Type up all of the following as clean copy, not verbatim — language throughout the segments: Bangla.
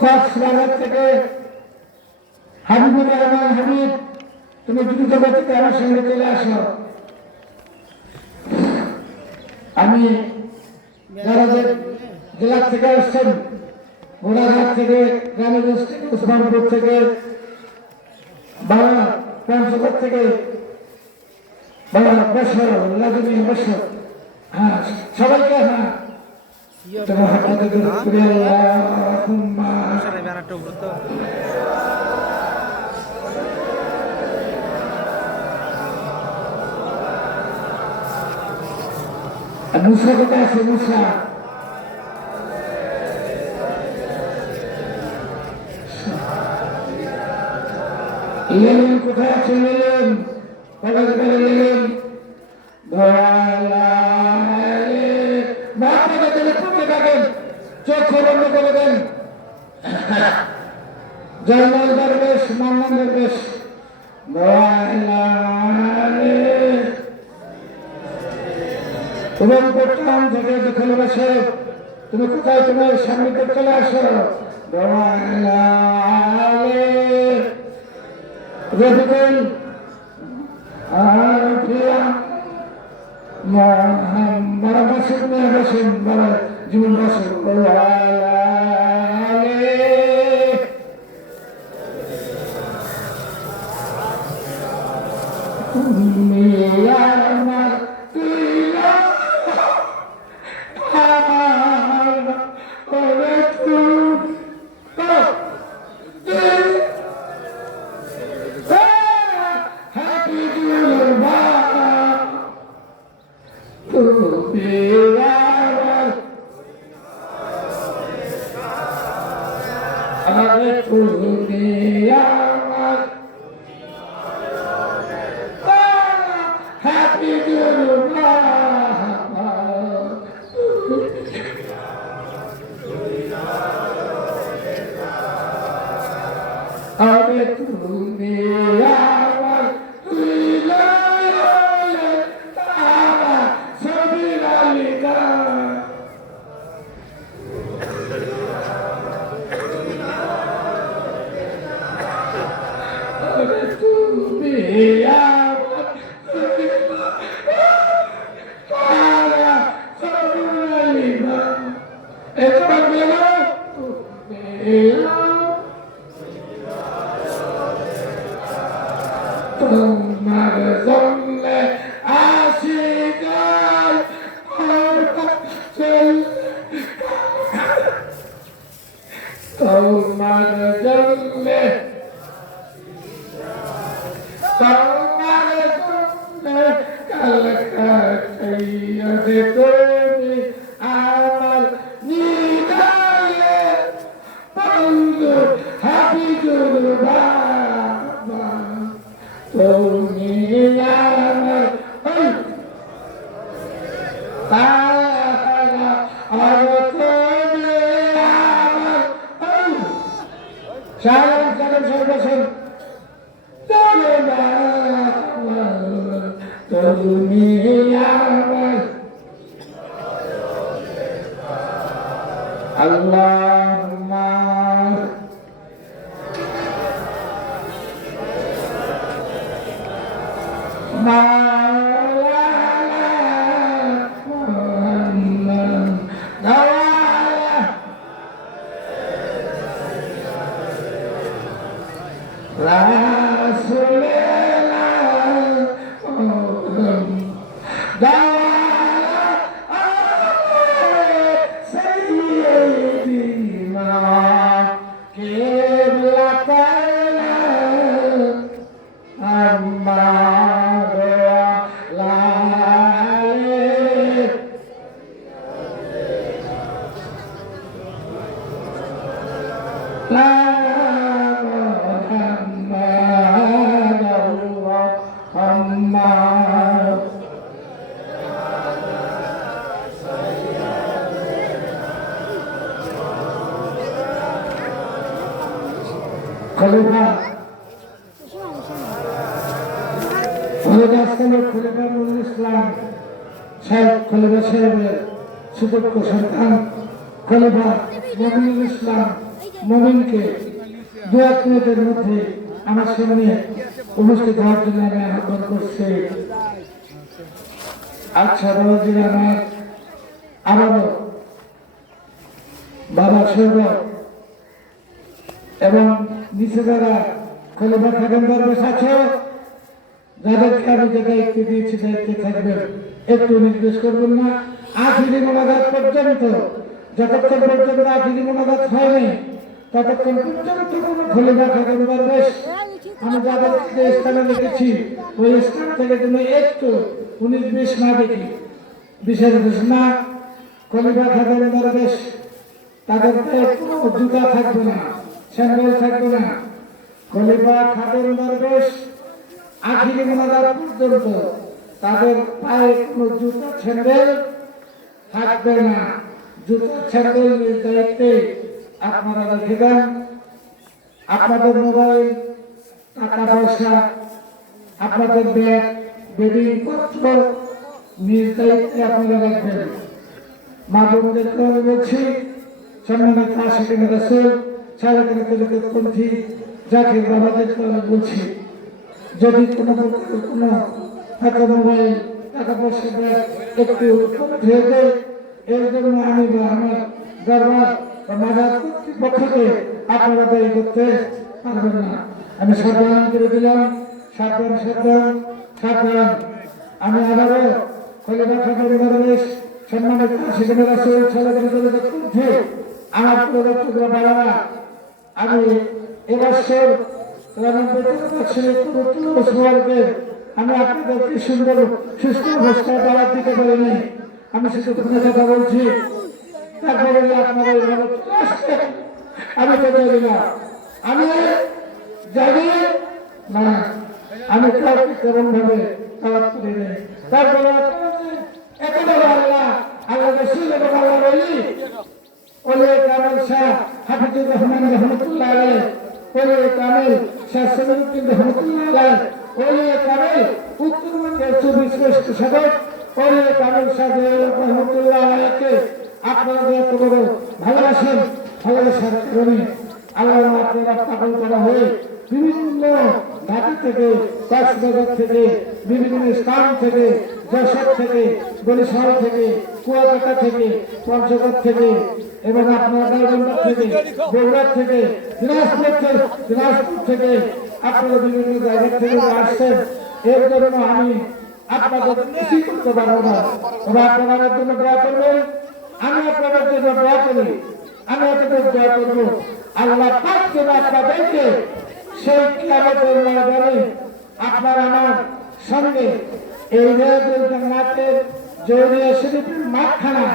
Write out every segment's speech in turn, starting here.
কক্সবাজার থেকে হাবিবুর রহমান হাবিব, তুমি দ্রুত গতিতে আমার সঙ্গে চলে আসো। আমি যারা জেলা থেকে আসছেন, ঘোড়াঘাট থেকে, রানীগঞ্জ থেকে, উসমানপুর থেকে, বাংলা পঞ্চগড় থেকে, বাংলা বছর রাজনী বছর, হ্যাঁ সবাইকে, হ্যাঁ তোমার হাতে মুসা কোথায় আছে? মুসা লেলেন কোথায় আছে? লেলেন কলেজ করে লেলেন চোখ বন্ধ করে দেন। জয়নাল দরবেশ, মান্নান দরবেশ, এবং প্রথম থেকে দখলে বসে তুমি কোথায়? তোমার সামনে চলে আসো। রফিকুল আর মারা বসেন, মেয়ে বসেন, মারা জীবন বসেন। তোমার জন্য আশিকার তোমার জন্য কালকাটাইয়া তুমি আমার নিদায়ে বন্ধু হাবিজুর বাবা, তুমি আমার তারা আর তুমি আমার সালাম সালাম সর্বসন তুমি আমার আল্লাহুম্মা মাওলানা মুহাম্মদ রাসূলুল্লাহ খলিফা খলিফা নুরুল ইসলাম সাহেব, খলিফা সাহেবের সুযোগ্য সন্তান খলিফা মমিনুল ইসলাম মমিনকে 2-1 মিনিটের মধ্যে আমার সামনে উপস্থিত হওয়ার জন্য আমি আহ্বান করছি। আচ্ছা বাবাজির আমার আবারও বাবা সৌরভ এবং নিচে যারা খলিফা খাদেম দরবেশ আছে যাদেরকে আমি যে দায়িত্ব দিয়েছি দায়িত্বে থাকবেন, একটু নির্দেশ করবেন না। আখিরি মোনাজাত পর্যন্ত, যতক্ষণ পর্যন্ত আখিরি মোনাজাত হয়নি ততক্ষণ পর্যন্ত কোনো খলিফা খাদেম দরবেশ আমি যাদের যে স্থানে লিখেছি ওই স্থান থেকে তুমি একটু 19-20 না দেখি, বিশেষ ঘোষণা খলিফা খাদেম দরবেশ তাদের কোনো জুতা থাকবে না, স্যান্ডেল থাকবে না। খলিফা খাদেম দরবেশ আখিরি মোনাজাত পর্যন্ত তাদের পায়ে কোনো জুতা স্যান্ডেল থাকবে না। জুতা স্যান্ডেল দায়িত্বে আপনারা রেখে দেন। আপনাদের মোবাইল, টাকা পয়সা, আপনাদের ব্যাগ, বেডিং পত্র নিজ দায়িত্বে আপনারা রাখবেন। মা বোনদেরকে আমি বলছি, সম্মানিত আশিকিন রাসূল সারাদিন পন্থী জাকির বাবাদেরকে আমি বলছি, যদি কোনো টাকা মোবাইল, টাকা পয়সা ব্যাগ একটু ধুয়ে দেয়, এর জন্য আমি বা আমার দরবার বা মাজার কর্তৃপক্ষকে আপনারা দায়ী করতে পারবেন না। আমি সাবধান করে দিলাম, সাবধান সাবধান সাবধান। আমি আবারও খলিফা খাদেম দরবেশ সম্মানিত আশিকিন রাসূল সারাদিন পন্থী আমার প্রদত্তগুলো বাড়াবা, আমি এবছর আমি আপনাদেরকে সুন্দর সুস্থ অবস্থায় দাঁড়ার দিতে পারিনি। আমি শুধু ফোনে কথা বলছি, তারপরে আপনারা আমি কথা দিলাম, আমি জানি না, আমি কাউকে কেমন ভাবে দাওয়াত করি নাই। তারপরে একেবারে আল্লাহ আল্লাহ রসুল এবং আল্লাহ বলি ওলে কামেল শাহ হাফিজুর রহমান রহমতুল্লাহ আলাইহি, ওলে কামেল শাহ সমিউদ্দিন রহমতুল্লাহ আলাইহি, ওলে কামেল উত্তরবঙ্গের 24 শ্রেষ্ঠ সাধক ওলে কামেল শাহ রহমতুল্লাহ আলাইহিকে আপনারা এত বড় ভালোবাসেন, ভালোবাসার কারণে আল্লাহ আপনারা পাগল করা হয়ে বিভিন্ন ঘাটি থেকে, কক্সবাজার থেকে, বিভিন্ন স্থান থেকে, যশোর থেকে, বরিশাল থেকে, কুয়াকাটা থেকে, পঞ্চগড় থেকে এবং আপনার গাইবান্ধা থেকে, বগুড়া থেকে, দিনাজপুর থেকে আপনারা বিভিন্ন জায়গা থেকে আসছেন। এর জন্য আমি আপনাদের বেশি করতে পারবো না, ওরা আপনাদের জন্য দোয়া করবেন, আমি আপনাদের জন্য দোয়া করি, আমি আপনাদের দোয়া করবো আল্লাহ পাক যেন আপনাদেরকে সেই কিয়ামতের ময়দানে আপনার আমার সঙ্গে এই রিয়াজুল জান্নাতের জৌরিয়া শরীফের মাঠখানা,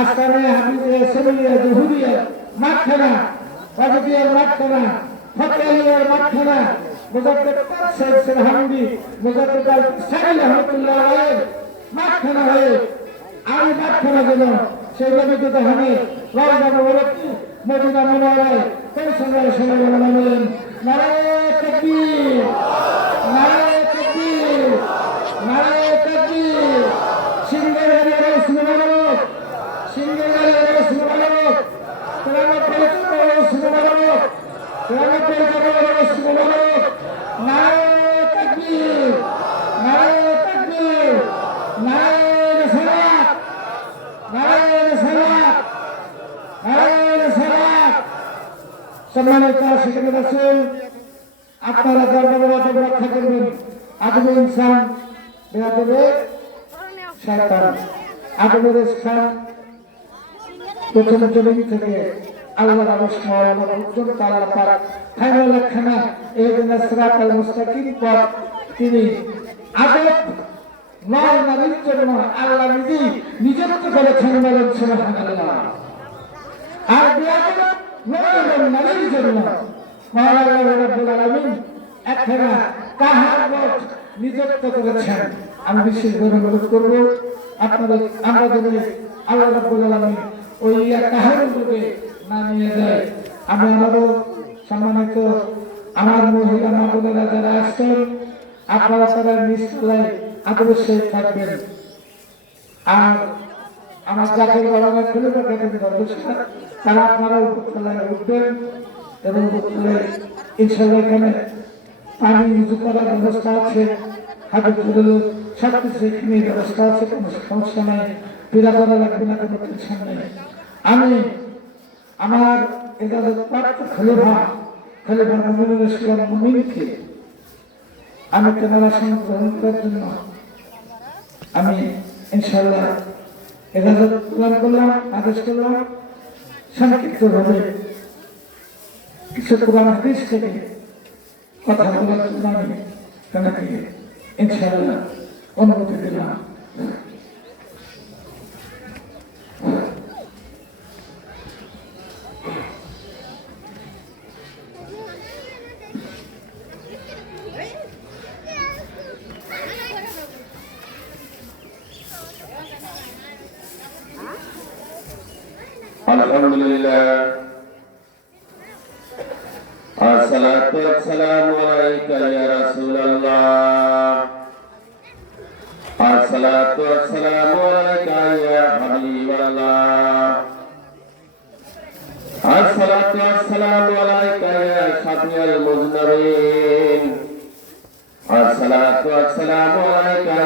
আস্তানে হাফিজিয়া সামিলিয়া জহুরিয়া মাঠখানা, ওয়াজিদিয়ার মাঠখানা, ফতেহিয়ার মাঠখানা, মুজাদ্দিদ সাইদ সিরহান্দি, মুজাদ্দিদ আল সাইল রহমাতুল্লাহ আলাইহি মাঠখানা হয়ে আমি মাঠখানা যেন সেই নবীকে দেখানে রওজা মুবারক মদিনা মুনাওয়ারায় পৌঁছানোর সময় বলেন নারায়ে তাকবীর, নারায়ে তাকবীর, নারায়ে তাকবীর। সিংহের রাসূল মুবারক, সিংহের রাসূল মুবারক, কোরআনের পবিত্র রাসূল মুবারক, কোরআনের পবিত্র রাসূল মুবারক। নারায়ে তাকবীর, নারায়ে তাকবীর, নারায়ে রিসালাত, নারায়ে রিসালাত, নারায়ে রিসালাত। সম্মানিত আশিকিন রাসূল, আপনারা দরবারে রক্ষা করবেন। আদমের ইনসান বেয়াদবে শয়তান, আদমের ইনসান প্রথম জমিন থেকে আল্লাহর আদেশ পাওয়া পর্যন্ত আল্লাহ পাক ফাইনাল খানা ইহদিনা সিরাতাল মুস্তাকিম পথ তিনি আদব নর নারীর জন্য আল্লাহ নিজেই নিজত্ব করেছেন, বলেন সুবহানাল্লাহ। আর বেয়াদব নর এবং নারীর জন্য মহান আল্লাহ রাব্বুল আলামিন একখানা কাহাবত নিজত্ব করেছেন। আমি বিশেষভাবে অনুরোধ করবো আপনাদের, আমরা যদি আল্লাহ রাব্বুল আলামিন ওই কাহাবতকে না নিয়ে যায়, আমি আমারও সম্মানিত আমার মহিলা মা বোনেরা যারা আসছেন আপনারা তারা নিশ্চয় অবশ্যই থাকবেন। আর আমার জাতীয় বাংলা ফিল্ম একাডেমি সদস্য তারা আপনারা উপরতলায় উঠবেন এবং উপরতলায় ইনশাল্লাহ এখানে পানি উঁচু করার ব্যবস্থা আছে, হাতে তুলে সব কিছু এখানে ব্যবস্থা আছে, কোনো সমস্যা নাই, পীড়া করা লাগবে না, কোনো টেনশন নেই। আমি আমার এজাজত প্রাপ্ত খলিফা মুমিনুল ইসলাম মুমিনকে আমি ক্যামেরা সঙ্গে গ্রহণ করার জন্য আমি ইনশাল্লাহ এজাজত প্রদান করলাম, আদেশ করলাম। সংক্ষিপ্তভাবে কিছু কোরআন হাদিস থেকে কথা বলার জন্য আমি তাকে ইনশাল্লাহ অনুমতি দিলাম। আলহামদুলিল্লাহ, আসসালাতু ওয়াসসালামু আলাইকা ইয়া রাসূলুল্লাহ, আসসালাতু ওয়াসসালামু আলাইকা ইয়া হাবিবাল্লাহ, আসসালাতু ওয়াসসালামু আলাইকা ইয়া শাফিউল মুজনিবিন, আসসালাতু ওয়াসসালামু আলাইকা